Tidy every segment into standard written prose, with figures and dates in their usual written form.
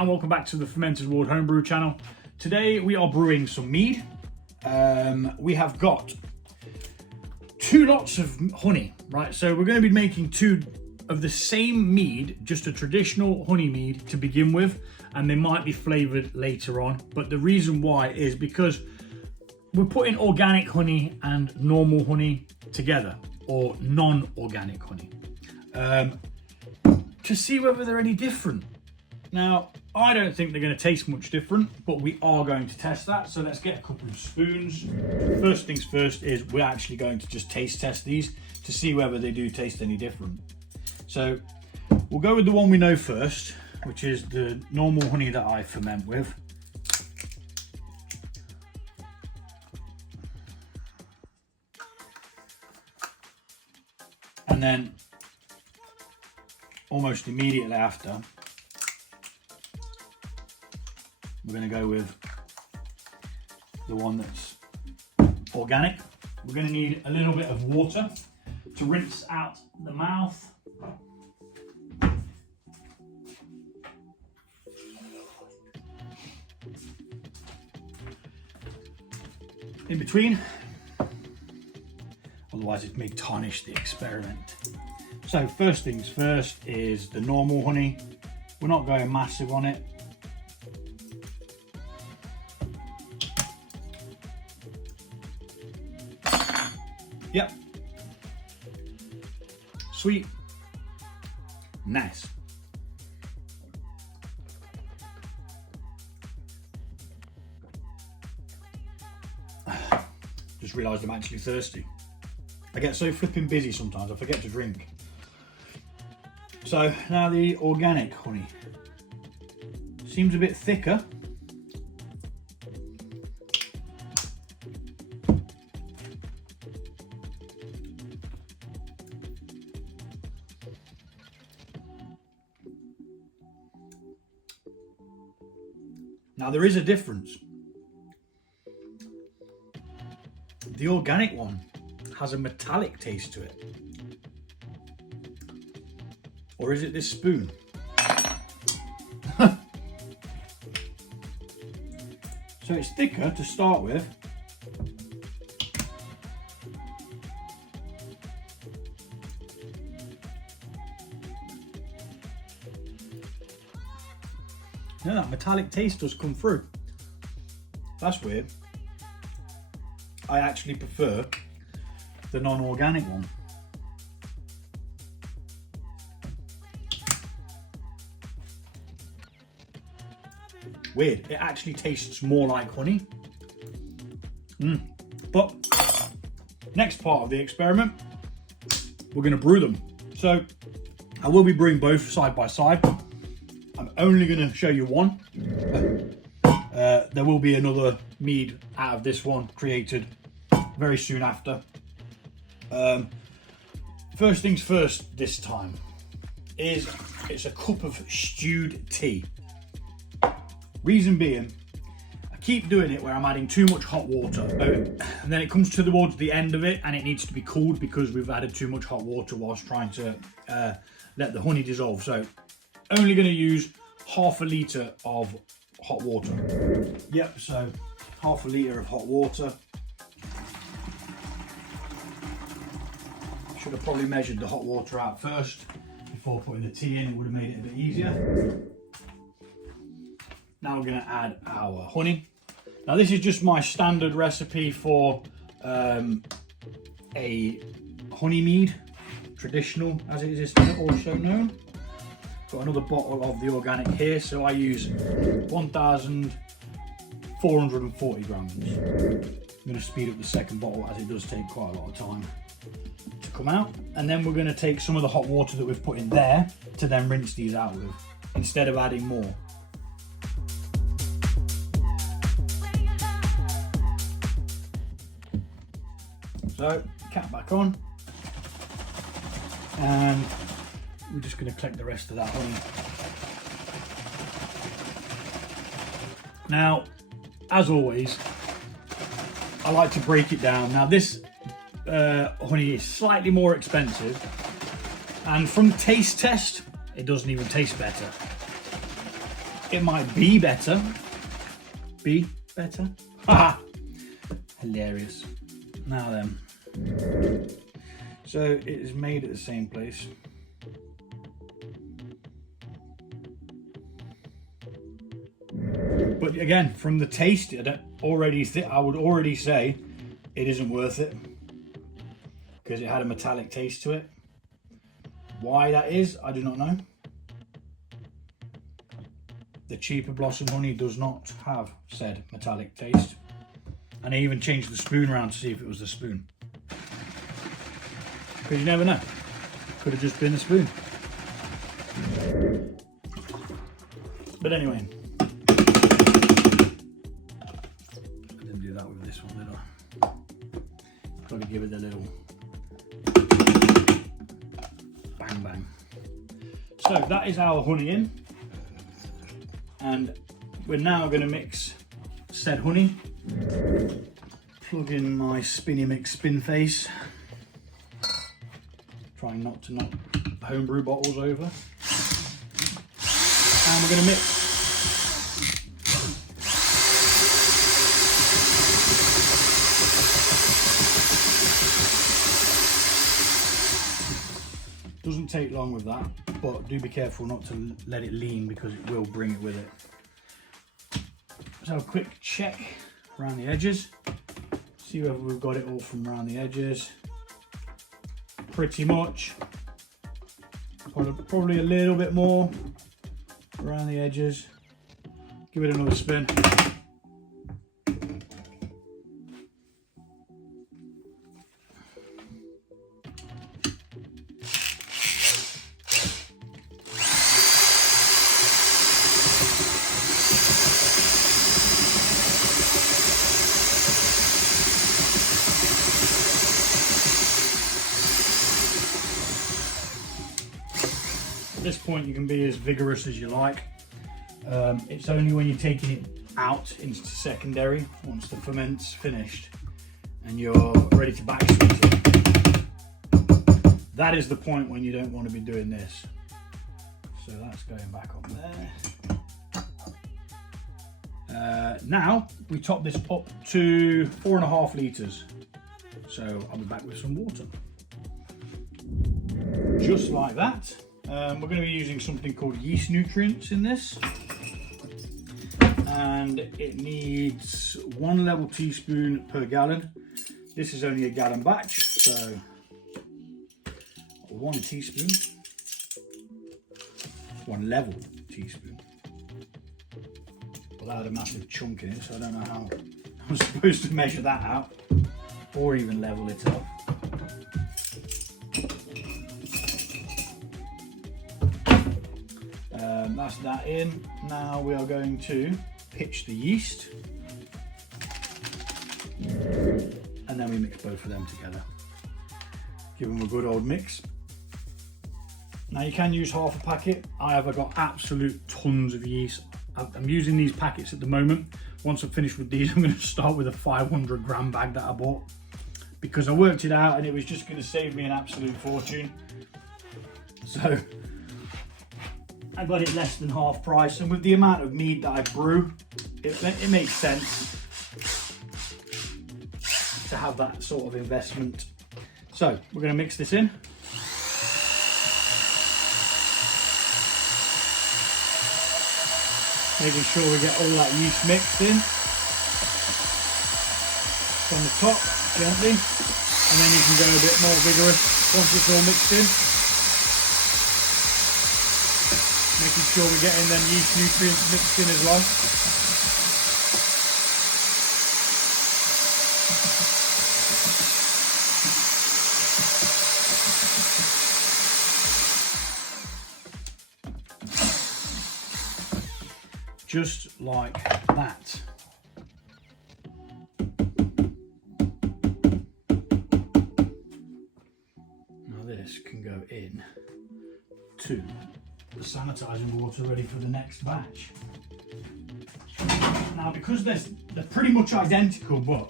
and welcome back to the Fermented World Homebrew channel. Today we are brewing some mead. We have got 2 lots of honey, right? So we're going to be making 2 of the same mead, just a traditional honey mead to begin with, and they might be flavored later on. But the reason why is because we're putting organic honey and normal honey together, or non-organic honey, to see whether they're any different. Now, I don't think they're going to taste much different, but we are going to test that. So let's get a couple of spoons. First things first is we're actually going to just taste test these to see whether they do taste any different. So we'll go with the one we know first, which is the normal honey that I ferment with. And then almost immediately after, we're going to go with the one that's organic. We're going to need a little bit of water to rinse out the mouth. In between, otherwise it may tarnish the experiment. So first things first is the normal honey. We're not going massive on it. Yep. Sweet. Nice. Just realised I'm actually thirsty. I get so flipping busy sometimes, I forget to drink. So now the organic honey. Seems a bit thicker. Now there is a difference. The organic one has a metallic taste to it. Or is it this spoon? So it's thicker to start with. No, that metallic taste does come through. That's weird. I actually prefer the non-organic one. Weird, it actually tastes more like honey. But next part of the experiment, we're going to brew them. So I will be brewing both side by side. I'm only going to show you one. There will be another mead out of this one created very soon after. First things first this time is it's a cup of stewed tea. Reason being, I keep doing it where I'm adding too much hot water, and then it comes towards the end of it and it needs to be cooled because we've added too much hot water whilst trying to let the honey dissolve. So only going to use half a litre of hot water. Yep, so half a litre of hot water. Should have probably measured the hot water out first before putting the tea in. It would have made it a bit easier. Now we're going to add our honey. Now this is just my standard recipe for a honey mead, traditional as it is also known. Got another bottle of the organic here, so I use 1,440 grams. I'm going to speed up the second bottle as it does take quite a lot of time to come out. And then we're going to take some of the hot water that we've put in there to then rinse these out with, instead of adding more. So, cap back on, and we're just going to collect the rest of that honey. Now, as always, I like to break it down. Now this honey is slightly more expensive, and from the taste test, it doesn't even taste better. it might be better. Be better? Haha! Hilarious. Now then. So it is made at the same place. But again, from the taste, I would already say it isn't worth it because it had a metallic taste to it. Why that is, I do not know. The cheaper Blossom honey does not have said metallic taste. And I even changed the spoon around to see if it was the spoon. Because you never know. Could have just been a spoon. But anyway. I didn't do that with this one, did I? Got to give it a little bang bang. So that is our honey in. And we're now going to mix said honey. Plug in my spinny mix spin face. Trying not to knock homebrew bottles over. And we're going to mix. Doesn't take long with that, but do be careful not to let it lean because it will bring it with it. Let's have a quick check around the edges. See whether we've got it all from around the edges. Pretty much. Probably a little bit more around the edges. Give it another spin. At this point you can be as vigorous as you like. It's only when you're taking it out into secondary, once the ferment's finished and you're ready to back sweet it, that is the point when you don't want to be doing this. So that's going back on there. Now we top this up to 4.5 litres. So I'll be back with some water. Just like that. We're going to be using something called yeast nutrients in this, and it needs 1 level teaspoon per gallon. This is only a gallon batch, so 1 teaspoon, 1 level teaspoon. Well, that had a massive chunk in it, so I don't know how I'm supposed to measure that out or even level it up. That's that in. Now we are going to pitch the yeast and then we mix both of them together. Give them a good old mix. Now you can use half a packet. I have got absolute tons of yeast. I'm using these packets at the moment. Once I'm finished with these, I'm going to start with a 500 gram bag that I bought because I worked it out and it was just going to save me an absolute fortune. So I got it less than half price, and with the amount of mead that I brew, it makes sense to have that sort of investment. So we're going to mix this in. Making sure we get all that yeast mixed in. From the top, gently, and then you can go a bit more vigorous once it's all mixed in. Making sure we're getting them yeast nutrients mixed in as well. Just like that. Now this can go in to the sanitizing water ready for the next batch. Now because they're pretty much identical, but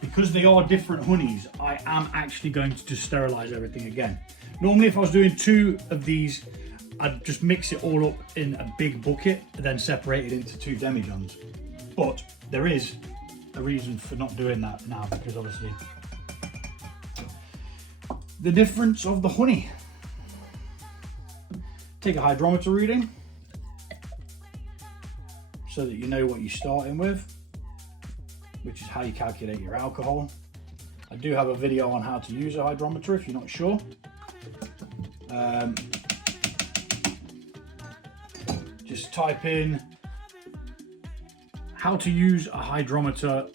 because they are different honeys, I am actually going to just sterilize everything again. Normally if I was doing 2 of these, I'd just mix it all up in a big bucket and then separate it into 2 demijohns. But there is a reason for not doing that now, because obviously the difference of the honey. Take a hydrometer reading so that you know what you're starting with, which is how you calculate your alcohol. I do have a video on how to use a hydrometer if you're not sure. Just type in how to use a hydrometer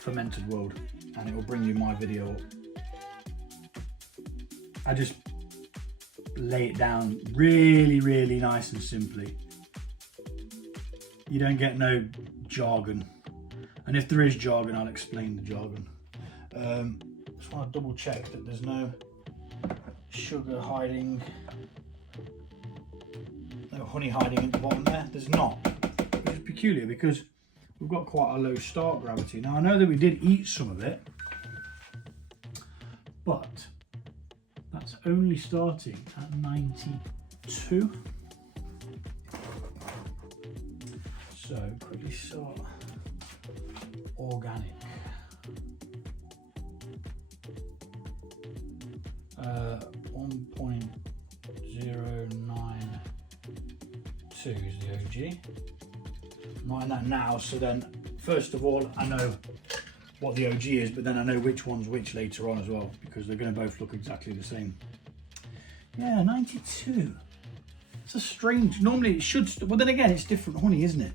#fermented world and it will bring you my video up. I just lay it down really nice and simply. You don't get no jargon, and if there is jargon, I'll explain the jargon. Just want to double check that there's no sugar hiding, no honey hiding at the bottom there. There's not, which is peculiar because we've got quite a low start gravity. Now I know that we did eat some of it, but that's only starting at 92. So quickly start organic. 1.092 is the OG. I'm writing that now, so then first of all I know what the OG is, but then I know which one's which later on as well, because they're going to both look exactly the same. Yeah, 92. It's a strange, normally it should, well then again it's different honey, isn't it?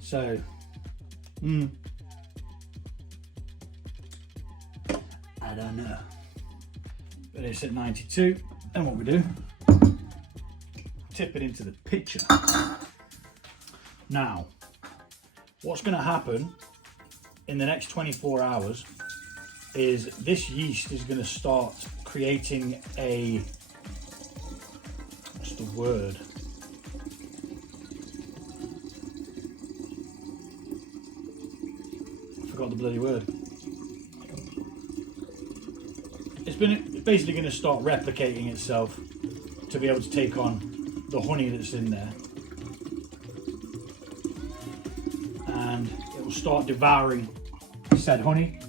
So, I don't know. But it's at 92. Then what we do, tip it into the pitcher. Now, what's going to happen in the next 24 hours is this yeast is going to start creating a, what's the word? I forgot the bloody word. It's basically going to start replicating itself to be able to take on the honey that's in there, and it will start devouring said honey,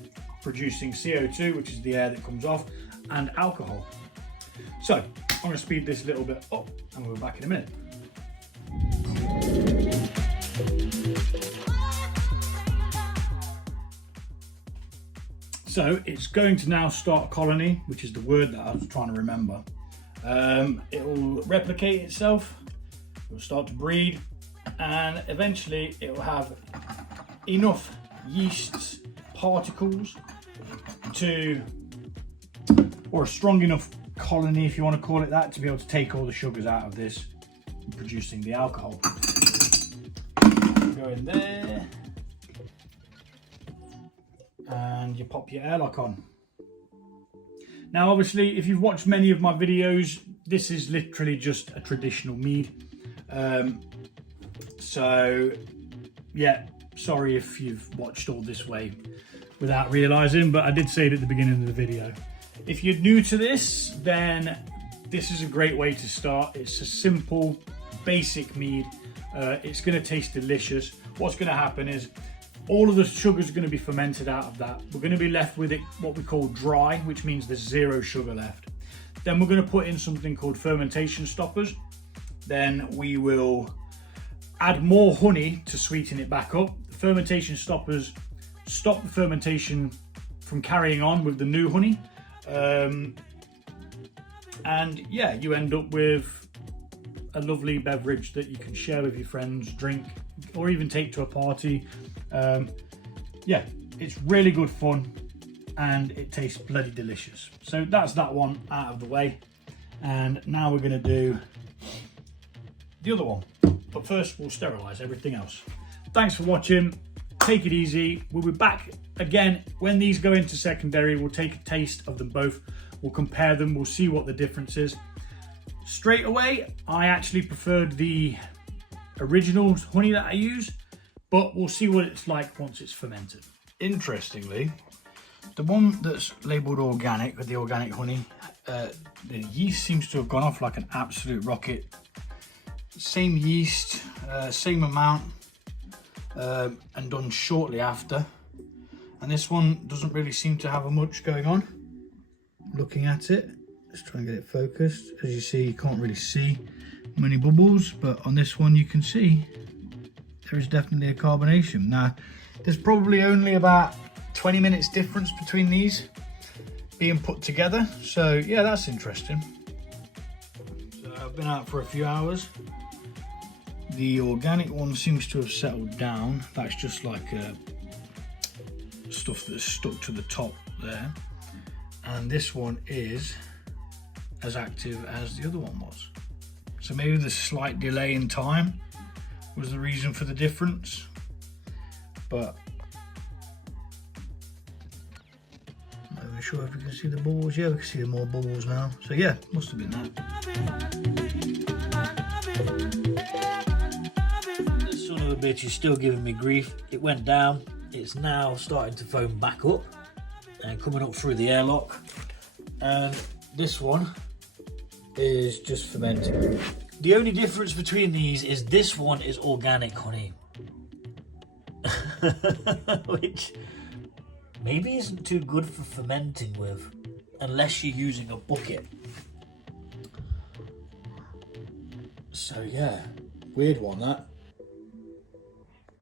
producing CO2, which is the air that comes off, and alcohol. So I'm going to speed this a little bit up and we'll be back in a minute. So it's going to now start a colony, which is the word that I was trying to remember. It will replicate itself, it will start to breed, and eventually it will have enough yeast particles to, or a strong enough colony, if you want to call it that, to be able to take all the sugars out of this, producing the alcohol. Go in there. And you pop your airlock on. Now obviously if you've watched many of my videos, this is literally just a traditional mead. So yeah, sorry if you've watched all this way without realising, but I did say it at the beginning of the video. If you're new to this, then this is a great way to start. It's a simple, basic mead. It's going to taste delicious. What's going to happen is all of the sugars are going to be fermented out of that. We're going to be left with it, what we call dry, which means there's 0 sugar left. Then we're going to put in something called fermentation stoppers. Then we will add more honey to sweeten it back up. The fermentation stoppers stop the fermentation from carrying on with the new honey. And yeah, you end up with a lovely beverage that you can share with your friends, drink, or even take to a party. Yeah, it's really good fun and it tastes bloody delicious. So that's that one out of the way, and now we're going to do the other one, but first we'll sterilize everything else. Thanks for watching, take it easy. We'll be back again when these go into secondary. We'll take a taste of them both, we'll compare them, we'll see what the difference is. Straight away I actually preferred the original honey that I use, but we'll see what it's like once it's fermented. Interestingly, The one that's labelled organic, with the organic honey, the yeast seems to have gone off like an absolute rocket. Same yeast, same amount, and done shortly after. And this one doesn't really seem to have much going on. Looking at it, let's try and get it focused. As you see, you can't really see many bubbles, but on this one you can see there is definitely a carbonation. Now, there's probably only about 20 minutes difference between these being put together. So yeah, that's interesting. So I've been out for a few hours. The organic one seems to have settled down. That's just like stuff that's stuck to the top there. And this one is as active as the other one was. So maybe the slight delay in time was the reason for the difference. But I'm not even sure if you can see the bubbles. Yeah, we can see more bubbles now. So yeah, must have been that. This son of a bitch is still giving me grief. It went down. It's now starting to foam back up and coming up through the airlock. And this one is just fermenting. The only difference between these is this one is organic honey. Which maybe isn't too good for fermenting with, unless you're using a bucket. So yeah, weird one that.